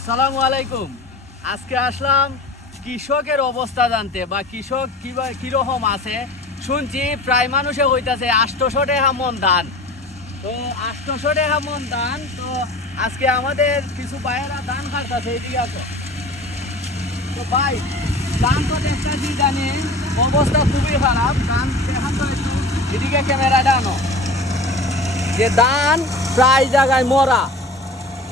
আসসালামু আলাইকুম। আজকে আসলাম কৃষকের অবস্থা জানতে, বা কৃষক কিরকম আছে। শুনছি প্রায় মানুষে হইতাছে 800 টাকা মন ধান। তো 800 টাকা মন ধান, তো আজকে আমাদের কিছু ভাইয়েরা ধান কাটতেছে, এদিকে আসো। তো ভাই, ধান তো দেখতেছি জানি অবস্থা খুবই খারাপ। ধান দেখান তো একটু, এদিকে ক্যামেরাটা আনো। যে ধান প্রায় জায়গায় মরা।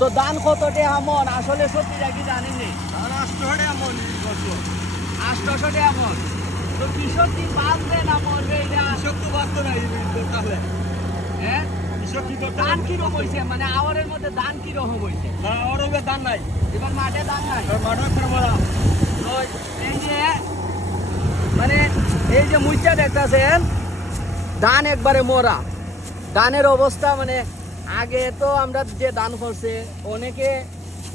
তো ধান কত টাকা মন আসলে সত্যিটা কি জানেননি? 800 টাকা মন 800 টাকা মন। তো কৃষক কি বাঁচবে না মরবে এটা? কৃষক তো বাঁচতো না তাহলে। হ্যাঁ, কৃষক কি ধান কিরকম হয়েছে, মানে আওয়ারের মধ্যে ধান কিরকম হয়েছে? ওরকম ধান নাই, এবার মাঠে ধান নাই। মাঠে করে মারা। তো এই যে মানে এই যে মুইচা দেখতেছেন, ধান একবারে মরা। ধানের অবস্থা মানে আগে তো আমরা যে ধান করছে অনেকে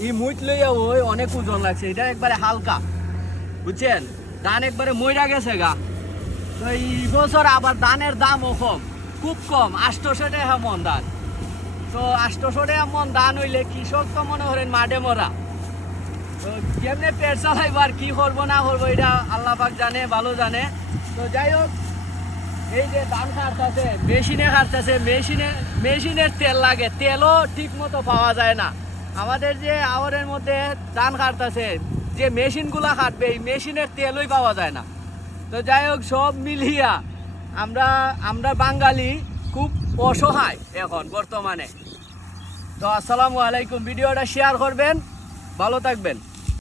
এই মুইট লইয়া ওই অনেক ওজন লাগছে, এটা একবারে হালকা, বুঝছেন? ধান একবারে মইরা গেছে গা। তো এই বছর আবার ধানের দামও কম, খুব কম, 800 টাকা মন ধান। তো 800 টাকা মন ধান হইলে কৃষক তো মনে করেন মাঠে মরা। তো কেমনে পেট চালাইব আর কি করবো না করবো এটা আল্লাহ পাক জানে, ভালো জানে। তো যাই হোক, এই যে ধান কাটতেছে, মেশিনে কাটতেছে, মেশিনের তেল লাগে, তেলও ঠিক মতো পাওয়া যায় না। আমাদের যে আওয়ারের মধ্যে ধান কাটতেছে, যে মেশিনগুলা কাটবে এই মেশিনের তেলই পাওয়া যায় না। তো যাই হোক, সব মিলিয়া আমরা বাঙালি খুব অসহায় এখন বর্তমানে। তো আসসালামু আলাইকুম, ভিডিওটা শেয়ার করবেন, ভালো থাকবেন।